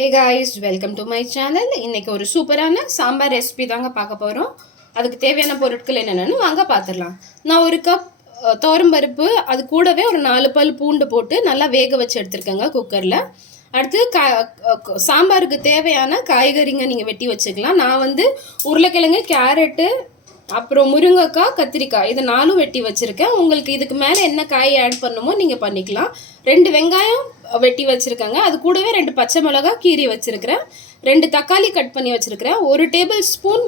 Hey guys, welcome to my channel. இன்னைக்கு ஒரு சூப்பரான சாம்பார் ரெசிபி தாங்க பார்க்க போகிறோம். அதுக்கு தேவையான பொருட்கள் என்னென்னு வாங்க பார்த்துடலாம். நான் ஒரு கப் பருப்பு, அது கூடவே ஒரு 4 பல் பூண்டு போட்டு நல்லா வேக வச்சு எடுத்துருக்கேங்க குக்கரில். அடுத்து சாம்பாருக்கு தேவையான காய்கறிங்க நீங்கள் வெட்டி வச்சுக்கலாம். நான் வந்து உருளைக்கிழங்கு, கேரட்டு, அப்புறம் முருங்கைக்காய், கத்திரிக்காய் இது 4 வெட்டி வச்சுருக்கேன். உங்களுக்கு இதுக்கு மேலே என்ன காய் ஆட் பண்ணுமோ நீங்கள் பண்ணிக்கலாம். 2 வெங்காயம் வெட்டி வச்சுருக்கேங்க. அது கூடவே 2 பச்சை மிளகாய் கீரி வச்சுருக்கிறேன். 2 தக்காளி கட் பண்ணி வச்சுருக்கிறேன். 1 டேபிள் ஸ்பூன்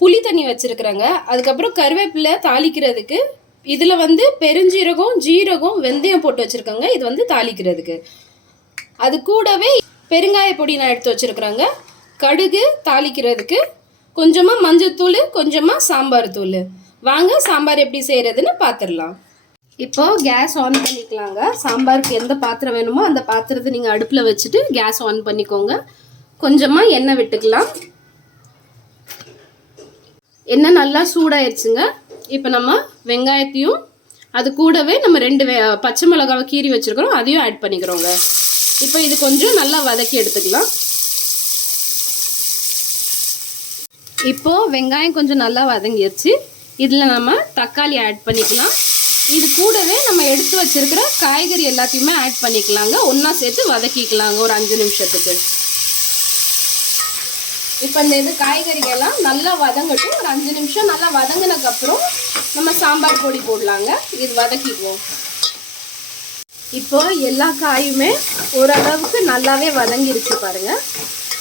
புளி தண்ணி வச்சுருக்குறேங்க. அதுக்கப்புறம் கருவேப்பிலை தாளிக்கிறதுக்கு. இதில் வந்து பெருஞ்சீரகம், ஜீரகம், வெந்தயம் போட்டு வச்சுருக்கேங்க. இது வந்து தாளிக்கிறதுக்கு. அது கூடவே பெருங்காய பொடி நான் எடுத்து வச்சுருக்குறேங்க. கடுகு தாளிக்கிறதுக்கு, கொஞ்சமாக மஞ்சத்தூள், கொஞ்சமாக சாம்பார் தூள். வாங்க சாம்பார் எப்படி செய்கிறதுன்னு பார்த்துடலாம். இப்போ கேஸ் ஆன் பண்ணிக்கலாங்க. சாம்பாருக்கு எந்த பாத்திரம் வேணுமோ அந்த பாத்திரத்தை நீங்கள் அடுப்பில் வச்சுட்டு கேஸ் ஆன் பண்ணிக்கோங்க. கொஞ்சமாக எண்ணெய் விட்டுக்கலாம். எண்ணெய் நல்லா சூடாயிருச்சுங்க. இப்போ நம்ம வெங்காயத்தையும் அது கூடவே நம்ம 2 பச்சை மிளகாவை கீறி வச்சுருக்கிறோம், அதையும் ஆட் பண்ணிக்கிறோங்க. இப்போ இது கொஞ்சம் நல்லா வதக்கி எடுத்துக்கலாம். இப்போது வெங்காயம் கொஞ்சம் நல்லா வதங்கிடுச்சு. இதில் நம்ம தக்காளி ஆட் பண்ணிக்கலாம். இது கூடவே நம்ம எடுத்து வச்சிருக்கிற காய்கறி எல்லாத்தையுமே ஆட் பண்ணிக்கலாங்க. ஒன்றா சேர்த்து வதக்கிக்கலாங்க ஒரு 5 நிமிஷத்துக்கு. இப்போ இந்த காய்கறிகள்லாம் நல்லா வதங்கட்டும். ஒரு 5 நிமிஷம் நல்லா வதங்கினதுக்கப்புறம் நம்ம சாம்பார் பொடி போடலாங்க. இது வதக்கிக்குவோம். இப்போ எல்லா காயுமே ஓரளவுக்கு நல்லாவே வதங்கிருச்சு பாருங்கள்.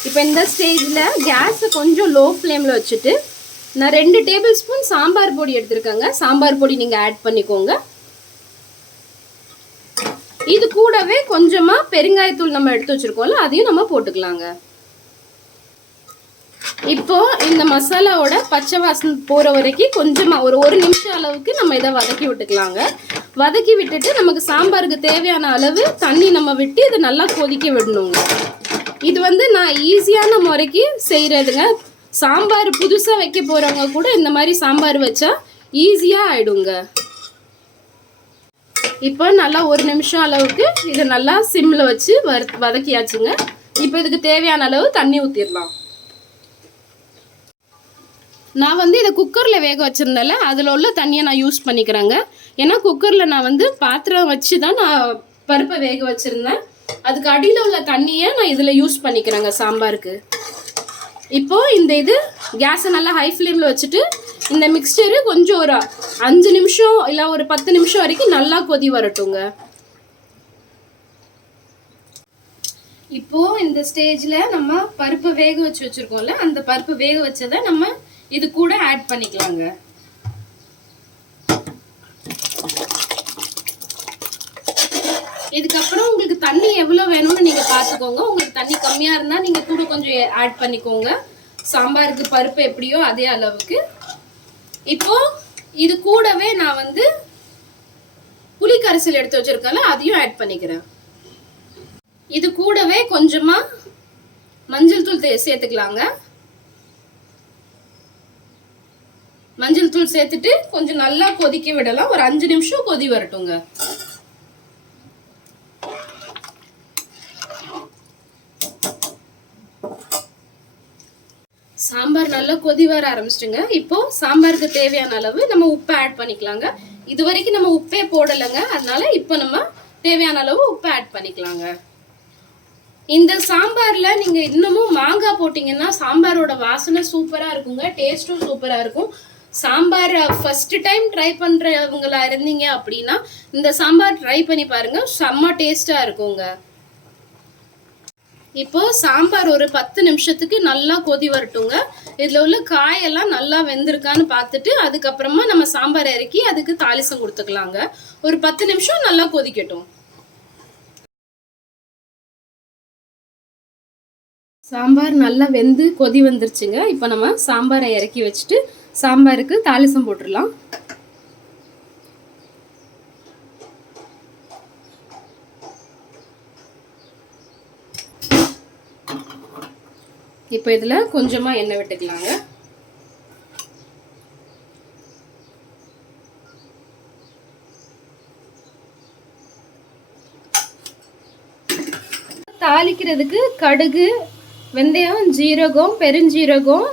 இப்போ இந்த ஸ்டேஜில் கேஸை கொஞ்சம் லோ ஃப்ளேமில் வச்சுட்டு நான் 2 டேபிள் ஸ்பூன் சாம்பார் பொடி எடுத்துருக்கேங்க. சாம்பார் பொடி நீங்கள் ஆட் பண்ணிக்கோங்க. இது கூடவே கொஞ்சமாக பெருங்காயத்தூள் நம்ம எடுத்து வச்சுருக்கோம்ல, அதையும் நம்ம போட்டுக்கலாங்க. இப்போ இந்த மசாலாவோட பச்சை வாசனை போகிற வரைக்கும் கொஞ்சமாக ஒரு நிமிஷம் அளவுக்கு நம்ம இதை வதக்கி விட்டுக்கலாங்க. வதக்கி விட்டுட்டு நமக்கு சாம்பாருக்கு தேவையான அளவு தண்ணி நம்ம விட்டு இதை நல்லா கொதிக்க விடணுங்க. இது வந்து நான் ஈஸியான முறைக்கு செய்கிறதுங்க. சாம்பார் புதுசாக வைக்க போகிறவங்க கூட இந்த மாதிரி சாம்பார் வச்சா ஈஸியாக ஆகிடுங்க. இப்போ நல்லா 1 நிமிஷம் அளவுக்கு இதை நல்லா சிம்மில் வச்சு வதக்கியாச்சுங்க. இப்போ இதுக்கு தேவையான அளவு தண்ணி ஊற்றிடலாம். நான் வந்து இதை குக்கரில் வேக வச்சுருந்தேன்ல, அதில் உள்ள தண்ணியை நான் யூஸ் பண்ணிக்கிறேங்க. ஏன்னா குக்கரில் நான் வந்து பாத்திரம் வச்சு தான் நான் பருப்பை வேக வச்சுருந்தேன். அதுக்கு அடியில் உள்ள தண்ணியை நான் இதில் யூஸ் பண்ணிக்கிறேங்க சாம்பாருக்கு. இப்போது இந்த கேஸை நல்லா ஹை ஃப்ளேமில் வச்சுட்டு இந்த மிக்ஸ்சரு கொஞ்சம் ஒரு 5 நிமிஷம் இல்லை ஒரு 10 நிமிஷம் வரைக்கும் நல்லா கொதி வரட்டுங்க. இப்போது இந்த ஸ்டேஜில் நம்ம பருப்பை வேக வச்சுருக்கோம்ல, அந்த பருப்பு வேக வச்சதை நம்ம இது கூட ஆட் பண்ணிக்கலாங்க. இதுக்கப்புறம் உங்களுக்கு தண்ணி எவ்வளோ வேணும்னு நீங்கள் பார்த்துக்கோங்க. உங்களுக்கு தண்ணி கம்மியாக இருந்தால் நீங்கள் கூட கொஞ்சம் ஆட் பண்ணிக்கோங்க. சாம்பாருக்கு பருப்பு எப்படியோ அதே அளவுக்கு. இப்போ இது கூடவே நான் வந்து புளி கரைசல் எடுத்து வச்சிருக்கேன்ல, அதையும் ஆட் பண்ணிக்கிறேன். இது கூடவே கொஞ்சமாக மஞ்சள் தூள் சேர்த்துக்கலாங்க. மஞ்சள் தூள் சேர்த்துட்டு கொஞ்சம் நல்லா கொதிக்க விடலாம். ஒரு 5 நிமிஷம் கொதி வரட்டுங்க. சாம்பார் நல்லா கொதி வர ஆரம்பிச்சிட்டுங்க. இப்போ சாம்பாருக்கு தேவையான அளவு நம்ம உப்பை ஆட் பண்ணிக்கலாங்க. இது வரைக்கும் நம்ம உப்பே போடலைங்க, அதனால இப்போ நம்ம தேவையான அளவு உப்பை ஆட் பண்ணிக்கலாங்க. இந்த சாம்பாரில் நீங்கள் இன்னமும் மாங்காய் போட்டிங்கன்னா சாம்பாரோட வாசனை சூப்பராக இருக்குங்க. டேஸ்ட்டும் சூப்பராக இருக்கும். சாம்பார் ஃபர்ஸ்ட் டைம் ட்ரை பண்ணுறவங்களா இருந்தீங்க அப்படின்னா இந்த சாம்பார் ட்ரை பண்ணி பாருங்கள். செம்ம டேஸ்ட்டாக இருக்குங்க. இப்போ சாம்பார் ஒரு 10 நிமிஷத்துக்கு நல்லா கொதி வரட்டுங்க. இதில் உள்ள காயெல்லாம் நல்லா வெந்திருக்கான்னு பார்த்துட்டு அதுக்கப்புறமா நம்ம சாம்பார் இறக்கி அதுக்கு தாளிசம் கொடுத்துக்கலாங்க. ஒரு 10 நிமிஷம் நல்லா கொதிக்கட்டும். சாம்பார் நல்லா வெந்து கொதி வந்துருச்சுங்க. இப்போ நம்ம சாம்பாரை இறக்கி வச்சுட்டு சாம்பாருக்கு தாளிசம் போட்டுடலாம். இப்போ இதில் கொஞ்சமாக எண்ணெய் விட்டுக்கலாங்க. தாளிக்கிறதுக்கு கடுகு, வெந்தயம், ஜீரகம், பெருஞ்சீரகம்,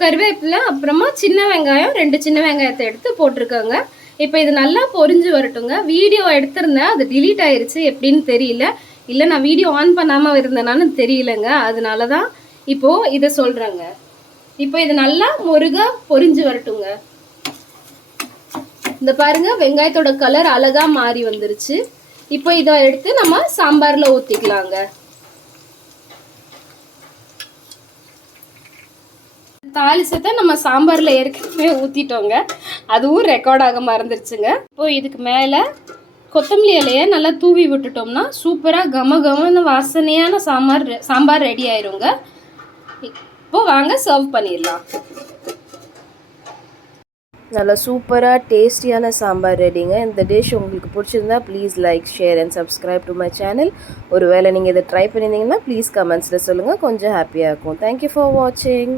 கருவேப்பிலை, அப்புறமா சின்ன வெங்காயம் 2 சின்ன வெங்காயத்தை எடுத்து போட்டிருக்கோங்க. இப்போ இது நல்லா பொரிஞ்சு வரட்டுங்க. வீடியோ எடுத்திருந்தேன், அது டிலீட் ஆயிடுச்சு, எப்படின்னு தெரியல. இல்லை நான் வீடியோ ஆன் பண்ணாமல் இருந்தேனான்னு தெரியலங்க, அதனால தான் இப்போது இதை சொல்கிறேங்க. இப்போ இது நல்லா முருகா பொரிஞ்சு வரட்டுங்க. இந்த பாருங்க, வெங்காயத்தோட கலர் அழகா மாறி வந்துருச்சு. இப்போ இதை எடுத்து நம்ம சாம்பாரில் ஊற்றிக்கலாங்க. தாளிசத்தை நம்ம சாம்பாரில் ஏற்கனவே ஊற்றிட்டோங்க, அதுவும் ரெக்கார்ட் ஆக மறந்துருச்சுங்க. இப்போ இதுக்கு மேலே கொத்தமல்லி இலையை நல்லா தூவி விட்டுட்டோம்னா சூப்பராக கமகமன்னு வாசனையான சாம்பார் ரெடி ஆயிருங்க. இப்போ வாங்க சர்வ் பண்ணிடலாம். நல்லா சூப்பராக டேஸ்டியான சாம்பார் ரெடிங்க. இந்த டிஷ் உங்களுக்கு பிடிச்சிருந்தா please like, share and subscribe to my channel. ஒருவேளை நீங்கள் இதை ட்ரை பண்ணியிருந்தீங்கன்னா ப்ளீஸ் கமெண்ட்ஸில் சொல்லுங்கள், கொஞ்சம் ஹாப்பியாக இருக்கும். தேங்க்யூ ஃபார் வாட்சிங்.